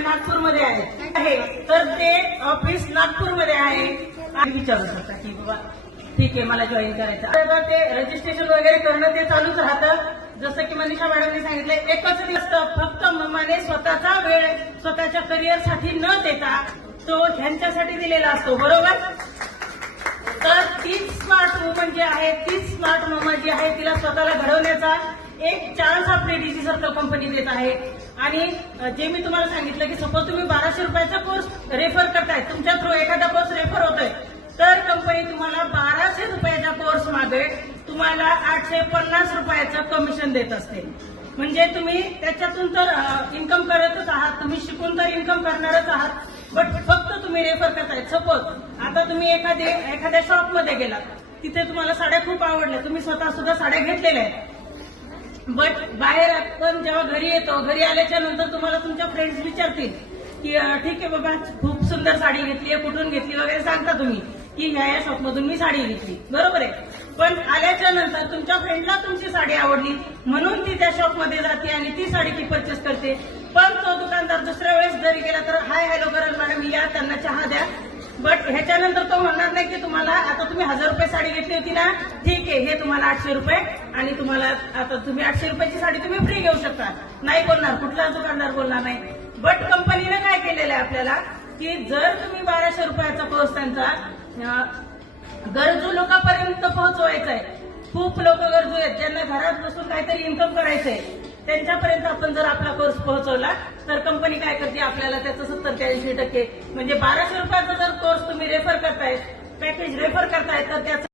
नागपूरमध्ये आहे तर ते ऑफिस नागपूरमध्ये आहे. आणि विचारू शकता की बाबा ठीक आहे मला जॉईन करायचं. आता ते रजिस्ट्रेशन वगैरे करणं ते चालूच राहतं. जसं की मनीषा मॅडमने सांगितलं एकच दिवस फक्त मम्माने स्वतःचा वेळ स्वतःच्या करिअरसाठी न देता तो ह्यांच्यासाठी दिलेला असतो. बरोबर. तर तीच स्मार्ट वुमन जी आहे तीच स्मार्ट मम्मा जी आहे तिला स्वतःला घडवण्याचा एक चान्स आपली डीजी सर्कल कंपनी देत आहे. आणि जे मी तुम्हाला सांगितलं की सपोज तुम्ही 1200 रुपयाचा कोर्स रेफर करताय, तुमच्या थ्रू एखादा कोर्स रेफर होतोय तर कंपनी तुम्हाला 1200 रुपयाच्या कोर्स मागे तुम्हाला 850 रुपयाचं कमिशन देत असते. म्हणजे तुम्ही त्याच्यातून तर इन्कम करतच आहात, तुम्ही शिकून तर इन्कम करणारच आहात, बट फक्त तुम्ही रेफर करताय. सपोज आता तुम्ही एखाद्या शॉपमध्ये गेलात, तिथे तुम्हाला साड्या खूप आवडल्या, तुम्ही स्वतः सुद्धा साड्या घेतलेल्या आहेत, बट बाहेर आपण जेव्हा घरी येतो, घरी आल्याच्या नंतर तुम्हाला तुमच्या फ्रेंड्स विचारतील की ठीक आहे बाबा खूप सुंदर साडी घेतली आहे, कुठून घेतली वगैरे सांगता तुम्ही की ह्या शॉपमधून मी साडी घेतली. बरोबर आहे. पण आल्याच्या नंतर तुमच्या फ्रेंडला तुमची साडी आवडली म्हणून ती त्या शॉपमध्ये जाते आणि ती साडी ती परचेस करते. पण तो दुकानदार दुसऱ्या वेळेस जरी गेला तर हाय हॅलो करेल, मॅडम या, त्यांना चहा द्या, बट ह्याच्यानंतर तो म्हणणार नाही की तुम्हाला आता तुम्ही 1000 रुपये साडी घेतली होती ना, ठीक आहे हे तुम्हाला 800 रुपये आणि तुम्हाला आता तुम्ही 800 रुपयाची साडी तुम्ही फ्री घेऊ शकता. नाही बोलणार, कुठलाच दुकानदार बोलणार नाही. बट कंपनीने काय केलेलं आहे आपल्याला की जर तुम्ही 1200 रुपयाचा कोर्स त्यांचा गरजू लोकांपर्यंत पोहोचवायचा आहे, खूप लोक गरजू आहेत ज्यांना घरात बसून काहीतरी इन्कम करायचंय, त्यांच्यापर्यंत आपण जर आपला कोर्स पोहोचवला तर कंपनी काय करते आपल्याला त्याचं 70 ते 80% म्हणजे 1200 रुपयाचा जर कोर्स तुम्ही रेफर करताय, पॅकेज रेफर करताय तर त्याचं